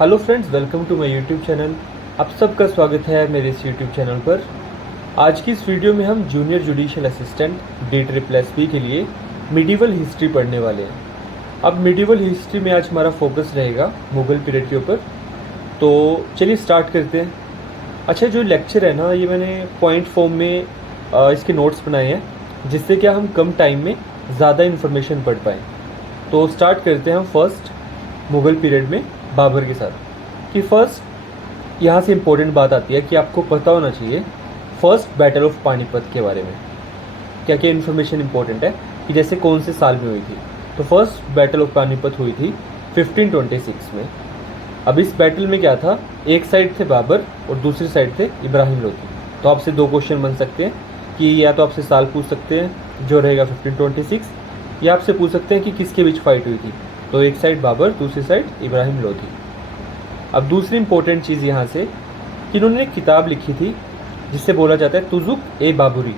Hello friends, welcome to my YouTube channel. आप सबका स्वागत है मेरे इस यूट्यूब चैनल पर। आज की इस वीडियो में हम जूनियर जुडिशियल असिस्टेंट DSSP के लिए मिडिवल हिस्ट्री पढ़ने वाले हैं। अब मिडिवल हिस्ट्री में आज हमारा फोकस रहेगा मुगल पीरियड के ऊपर। तो चलिए स्टार्ट करते हैं। अच्छा, जो लेक्चर है ना, ये मैंने पॉइंट फॉर्म में इसके नोट्स बनाए हैं, जिससे क्या हम कम टाइम में ज़्यादा इन्फॉर्मेशन पढ़ पाएँ। तो स्टार्ट करते हैं हम फर्स्ट मुग़ल पीरियड में बाबर के साथ। कि फर्स्ट यहाँ से इम्पोर्टेंट बात आती है कि आपको पता होना चाहिए फर्स्ट बैटल ऑफ पानीपत के बारे में। क्या क्या इन्फॉर्मेशन इंपॉर्टेंट है कि जैसे कौन से साल में हुई थी। तो फर्स्ट बैटल ऑफ पानीपत हुई थी 1526 में। अब इस बैटल में क्या था, एक साइड थे बाबर और दूसरी साइड थे इब्राहिम लोधी। तो आपसे दो क्वेश्चन बन सकते हैं कि या तो आपसे साल पूछ सकते हैं जो रहेगा 1526, या आपसे पूछ सकते हैं कि किसके बीच फाइट हुई थी। तो एक साइड बाबर, दूसरी साइड इब्राहिम लोधी। अब दूसरी इंपॉर्टेंट चीज़ यहाँ से कि इन्होंने एक किताब लिखी थी जिससे बोला जाता है तुज़ुक-ए-बाबुरी।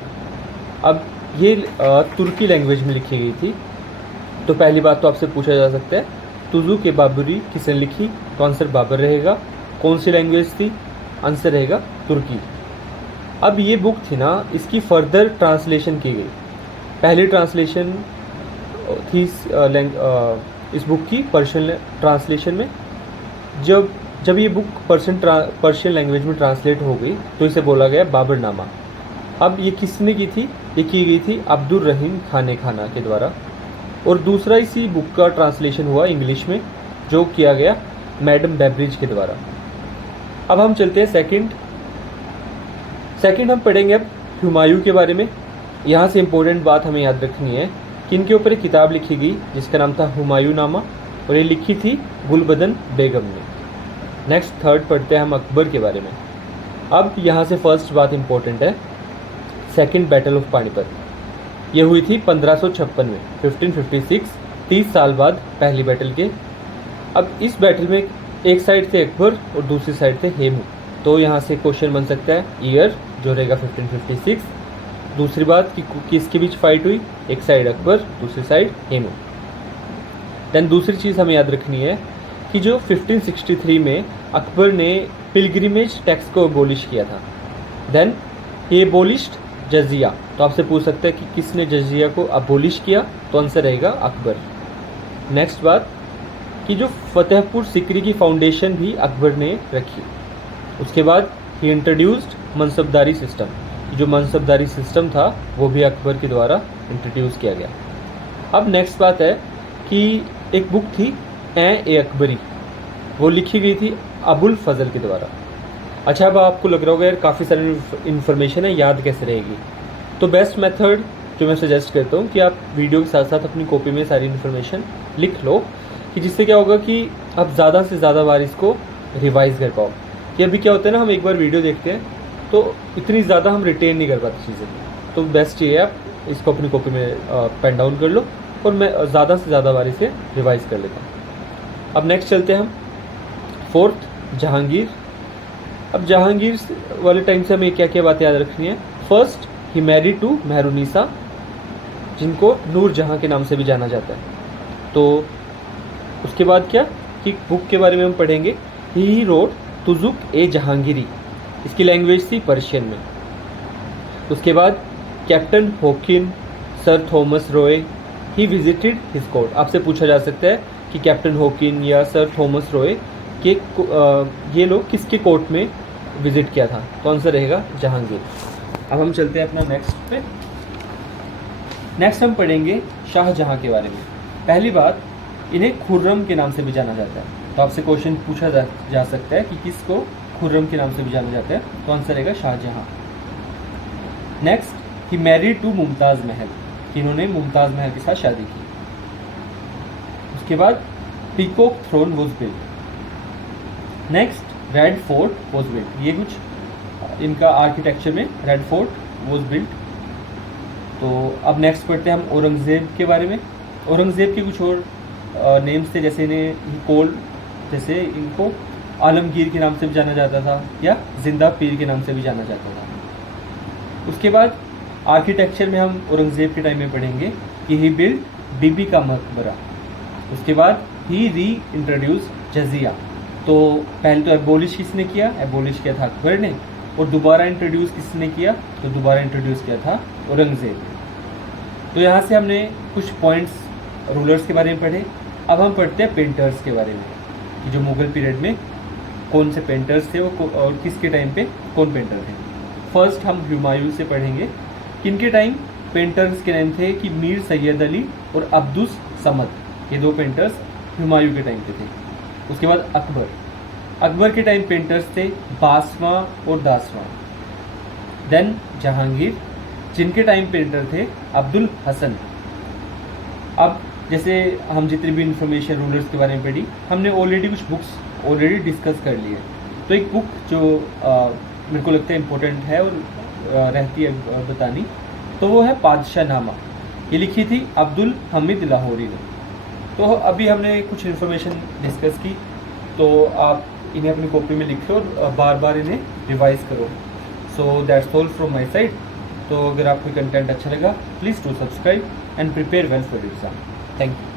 अब ये तुर्की लैंग्वेज में लिखी गई थी। तो पहली बात तो आपसे पूछा जा सकता है तुज़ुक-ए-बाबुरी किसने लिखी, तो आंसर बाबर रहेगा। कौन सी लैंग्वेज थी, आंसर रहेगा तुर्की। अब ये बुक थी ना, इसकी फर्दर ट्रांसलेशन की गई। पहली ट्रांसलेशन थी इस बुक की पर्शियन ट्रांसलेशन में। जब ये बुक पर्शियन लैंग्वेज में ट्रांसलेट हो गई तो इसे बोला गया बाबरनामा। अब ये किसने की थी, ये की गई थी अब्दुल रहीम खाने खाना के द्वारा। और दूसरा इसी बुक का ट्रांसलेशन हुआ इंग्लिश में, जो किया गया मैडम बेब्रिज के द्वारा। अब हम चलते हैं सेकंड हम पढ़ेंगे अब हुमायूं के बारे में। यहाँ से इम्पोर्टेंट बात हमें याद रखनी है कि इनके ऊपर एक किताब लिखी गई जिसका नाम था हुमायूं नामा, और ये लिखी थी गुलबदन बेगम ने। नेक्स्ट थर्ड पढ़ते हैं हम अकबर के बारे में। अब यहाँ से फर्स्ट बात इंपॉर्टेंट है, सेकंड बैटल ऑफ पानीपत। ये हुई थी 1556 में, 1556, 30 साल बाद पहली बैटल के। अब इस बैटल में एक साइड थे अकबर और दूसरी साइड थे हेमू। तो यहाँ से क्वेश्चन बन सकता है ईयर, जो रहेगा 1556। दूसरी बात कि किसके बीच फाइट हुई, एक साइड अकबर, दूसरी साइड हेमू। देन दूसरी चीज़ हमें याद रखनी है कि जो 1563 में अकबर ने पिलग्रिमेज टैक्स को अबोलिश किया था। Then he abolished jizya. तो आपसे पूछ सकते हैं कि किसने जजिया को अबोलिश किया, तो आंसर रहेगा अकबर। नेक्स्ट बात कि जो फतेहपुर सिकरी की फाउंडेशन भी अकबर ने रखी। उसके बाद ही इंट्रोड्यूस्ड मनसबदारी सिस्टम। जो मनसबदारी सिस्टम था वो भी अकबर के द्वारा इंट्रोड्यूस किया गया। अब नेक्स्ट बात है कि एक बुक थी ए अकबरी, वो लिखी गई थी अबुल फजल के द्वारा। अच्छा, अब आपको लग रहा होगा यार काफ़ी सारी इन्फॉर्मेशन है, याद कैसे रहेगी। तो बेस्ट मेथड जो मैं सजेस्ट करता हूँ कि आप वीडियो के साथ साथ अपनी कॉपी में सारी इन्फॉर्मेशन लिख लो, कि जिससे क्या होगा कि आप ज़्यादा से ज़्यादा बार इसको रिवाइज़ कर पाओ। कि अभी क्या होता है ना, हम एक बार वीडियो देखते हैं तो इतनी ज़्यादा हम रिटेन नहीं कर पाते चीज़ें। तो बेस्ट ये है आप इसको अपनी कॉपी में पेन डाउन कर लो, और मैं ज़्यादा से ज़्यादा बार इसे रिवाइज़ कर लेता हूँ। अब नेक्स्ट चलते हैं हम फोर्थ, जहांगीर। अब जहांगीर वाले टाइम से हमें क्या क्या बातें याद रखनी है। First, he married to Mehrunnisa, जिनको नूर जहां के नाम से भी जाना जाता है। तो उसके बाद क्या कि बुक के बारे में हम पढ़ेंगे, ही रोट तुज़ुक-ए-जहांगीरी। इसकी लैंग्वेज थी पर्शियन में। उसके बाद captain Hawking, sir Thomas Roy, he visited his court. आपसे पूछा जा सकता है कि कैप्टन हॉकिन या सर थॉमस रॉय के ये लोग किसके कोर्ट में विजिट किया था, तो आंसर रहेगा जहांगीर। अब हम चलते हैं अपना नेक्स्ट पे। नेक्स्ट हम पढ़ेंगे शाहजहां के बारे में। पहली बात, इन्हें खुर्रम के नाम से भी जाना जाता है। तो आपसे क्वेश्चन पूछा जा सकता है कि किसको खुर्रम के नाम से भी जाना जाता है, तो आंसर रहेगा Shah Jahan. Next, he married to Mumtaz Mahal, कि इन्होंने मुमताज़ महल के साथ शादी की। उसके बाद peacock throne was built. Next, red fort was built. ये कुछ इनका आर्किटेक्चर में रेड फोर्ट वॉज बिल्ट। तो अब नेक्स्ट पढ़ते हैं हम औरंगज़ेब के बारे में। औरंगज़ेब के कुछ और नेम्स थे, जैसे इन्हें कोल, जैसे इनको आलमगीर के नाम से भी जाना जाता था, या जिंदा पीर के नाम से भी जाना जाता था। उसके बाद आर्किटेक्चर में हम औरंगज़ेब के टाइम में पढ़ेंगे कि ही बिल्ड बीबी का मकबरा। उसके बाद ही री इंट्रोड्यूस जजिया। तो पहले तो एबोलिश किसने किया, एबोलिश किया था अकबर ने, और दोबारा इंट्रोड्यूस किसने किया, तो दोबारा इंट्रोड्यूस किया था औरंगज़ेब ने। तो यहाँ से हमने कुछ पॉइंट्स रूलर्स के बारे में पढ़े। अब हम पढ़ते हैं पेंटर्स के बारे में कि जो मुग़ल पीरियड में कौन से पेंटर्स थे वो और किसके टाइम पे कौन पेंटर थे। फर्स्ट हम हुमायूं से पढ़ेंगे। किनके टाइम पेंटर्स के नाम थे कि मीर सैयद अली और अब्दुस समद, ये दो पेंटर्स हुमायूं के टाइम पे थे। उसके बाद अकबर के टाइम पेंटर्स थे बासवां और दासवां। देन जहांगीर, जिनके टाइम पेंटर थे अब्दुल हसन। अब जैसे हम जितनी भी इंफॉर्मेशन रूलर्स के बारे में पढ़ी, हमने ऑलरेडी कुछ बुक्स ऑलरेडी डिस्कस कर ली है। तो एक बुक जो मेरे को लगता है इम्पोर्टेंट है और रहती है बतानी, तो वो है पादशाहनामा। ये लिखी थी अब्दुल हमीद लाहौरी ने। तो अभी हमने कुछ इन्फॉर्मेशन डिस्कस की, तो आप इन्हें अपनी कॉपी में लिखो और बार बार इन्हें रिवाइज करो। So that's all from my side. तो अगर आपको कंटेंट अच्छा लगा, please do subscribe and prepare well for exam. Thank you.